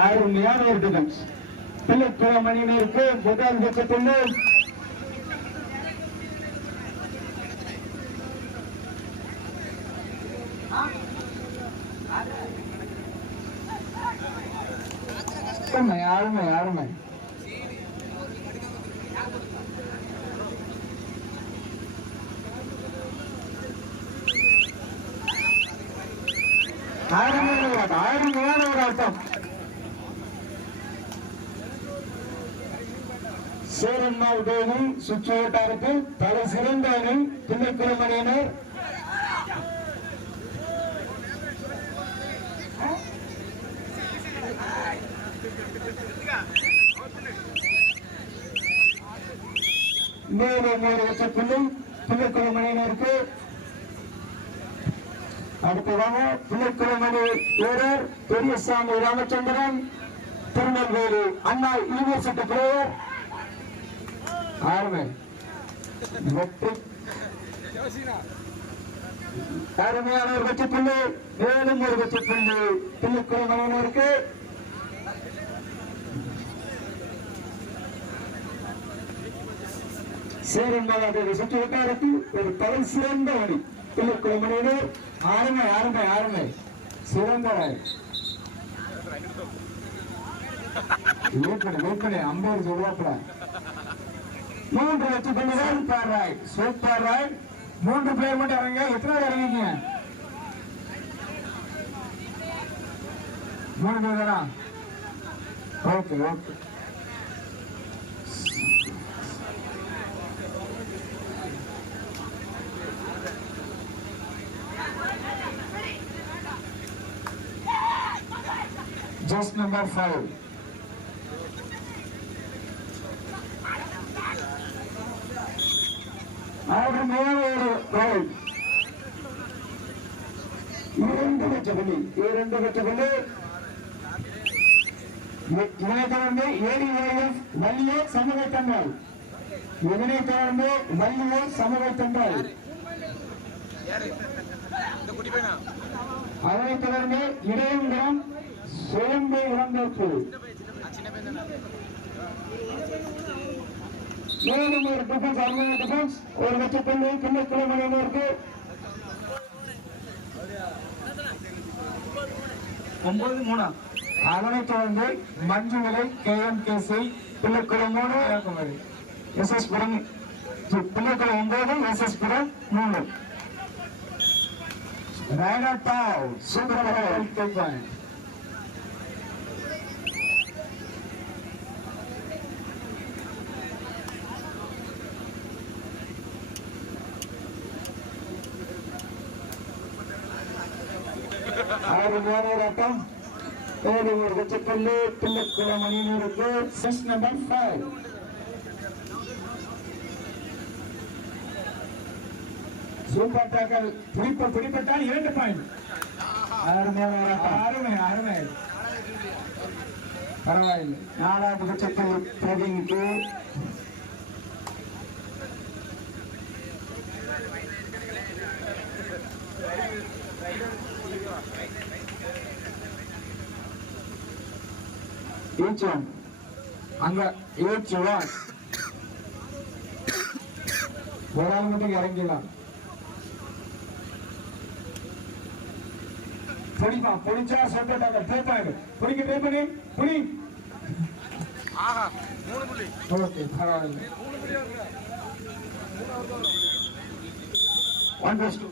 அருமையான ஒரு டிஃபென்ஸ். பிள்ளைக்குளம் அணியினருக்கு முதல் பட்சத்தில் அருமை அருமை. அருமையான ஒரு ஆட்டம். சேரன்மாள் தேவி சுற்று வட்டாரத்தில் தலை சிறந்த அணி பிள்ளைக்குளம் அணியினர். மேலும் ஒரு வெற்ற புள்ளி பிள்ளைக்குளம் அணியினருக்கு. அடுத்ததாக பிள்ளைக்குளம் அணி வீரர் பெரியசாமி ராமச்சந்திரன், திருநெல்வேலி அண்ணா யூனிவர்சிட்டி பிளேயர். அருமையான ஒரு வெற்றி புள்ளி. மேலும் ஒரு வெற்றி புள்ளி பிள்ளைக்குளம் அணியினருக்கு. சேரன்மாள் சுற்று வட்டாரத்தில் ஒரு தலை சிறந்த அணி பிள்ளைக்குளம் அணியினர். அருமை அருமை அருமை சிறந்த அம்பேர் சொல்லுவாப்புல. 3 வெற்றி புள்ளிகள். Super right super right. 3 player மட்டும் இறங்க. எத்தனை பேர் இறங்கிங்க? 3 பேர் தானா? Okay okay. Just number 5. இரண்டு வெற்றி புள்ளி இதனை தொடர்ந்து ஏடிஒய்எஃப் வள்ளியை சமூக தந்தால். இதனை தொடர்ந்து வள்ளியை சமூக தந்தால். அதனைத் தொடர்ந்து இடையங்குளம் சுயம்பு இளம்பேற்று. மேலும் ஒரு டிஃபென்ஸ் அருமையான டிஃபென்ஸ். ஒரு வெற்றி புள்ளி பிள்ளைக்குளம் அணியினருக்கு. 9-3. அதனைத் தொடர்ந்து Manjumalai KMKC Pillaikulam 3 SS Puram Pillaikulam 9 SS Puram 3. Raider டாவ் சூப்பர். ஆட்டம். ஒரு வெற்றி புள்ளி பிள்ளைக்குளம் அணியினருக்கு. செஸ் நம்பர் 5. Super tackle. பிடிப்பட்டால் 2 பாயிண்ட். அருமை அருமை பரவாயில்லை. 4வது வெற்றி புள்ளி பிரவீனுக்கு. அங்க ஒரு ஆள் மட்டும் இறங்கிடலாம். பொடிச்சா சொல்லிட்டாங்க. பொடிக்க ட்ரை பண்ணி புடி. ஓகே பரவாயில்லை. 1+2.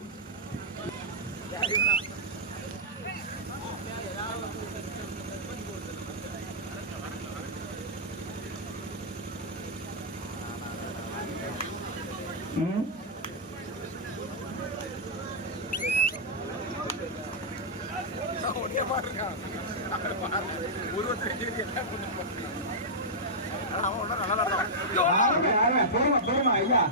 போடுமா ஐயா.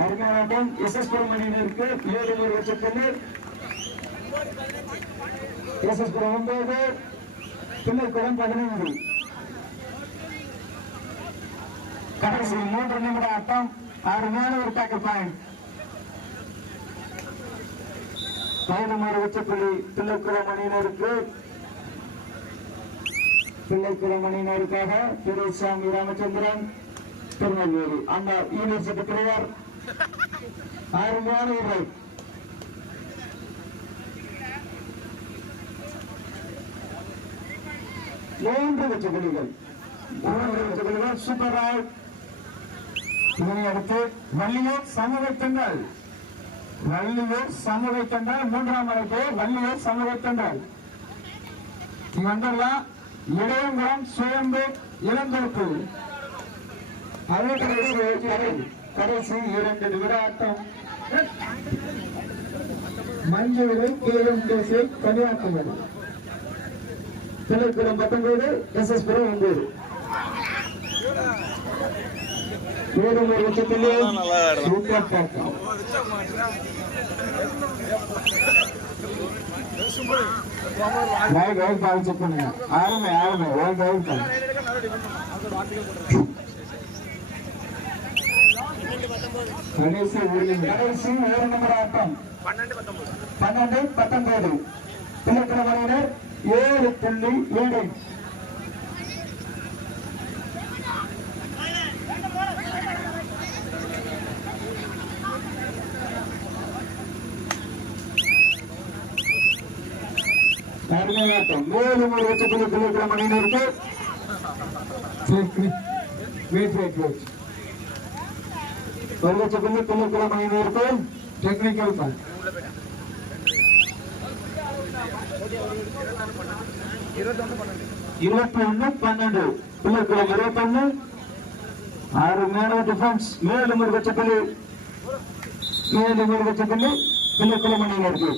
அருமையாட்டம் SS மணியினருக்கு 7 ஒரு வச்சப்பள்ளி SS 9 பிள்ளைக்குளம் 15 கடைசி 3 நிமிட ஆட்டம் அருமையான ஒரு டேக்கிள் பாயிண்ட் 7 ஒரு வச்சப்பள்ளி பிள்ளைக்குளம் அணியினருக்காக துரைசாமி ராமச்சந்திரன் திருநெல்வேலி அண்ணா யூனிவர்சிட்டி பிளேயர் அருமையான ஒரு 3 வச்சப்புள்ளிகள் சூப்பர் ராய். இதனை அடுத்து வள்ளியூர் சமூக தண்டால் 3ஆம் அழைப்பு வள்ளியூர் சமூக தண்டால் வந்தெல்லாம் இடையங்குளம் சுயம்பு இளந்தோப்பு அதே கடைசி 2 நிமிட ஆட்டம் மஞ்சள் KMKC கன்னியாகுமரி பிள்ளைக்குளம் 19 SS 9 ஒரு வச்சத்தில் சூப்பர் தாக்கம் செக் பண்ணுங்க ஆரம்பி கடைசி 1 நிமிட ஆட்டம் 12-19 பிள்ளைக்குளம் அணியினர் 7 புள்ளி லீடிங். அருமையாட்டம் 7 வச்சப்புள்ளி பிள்ளைக்குளம் அணியினருக்கு ஒரு வச்சப்புள்ளி பிள்ளைக்குளம் அணியினருக்கு டெக்னிக்கல் பாயிண்ட் 21-12 பிள்ளைக்குளம் 21 அருமையான டிஃபென்ஸ் 7 வச்சப்புள்ளி பிள்ளைக்குளம் அணியினருக்கு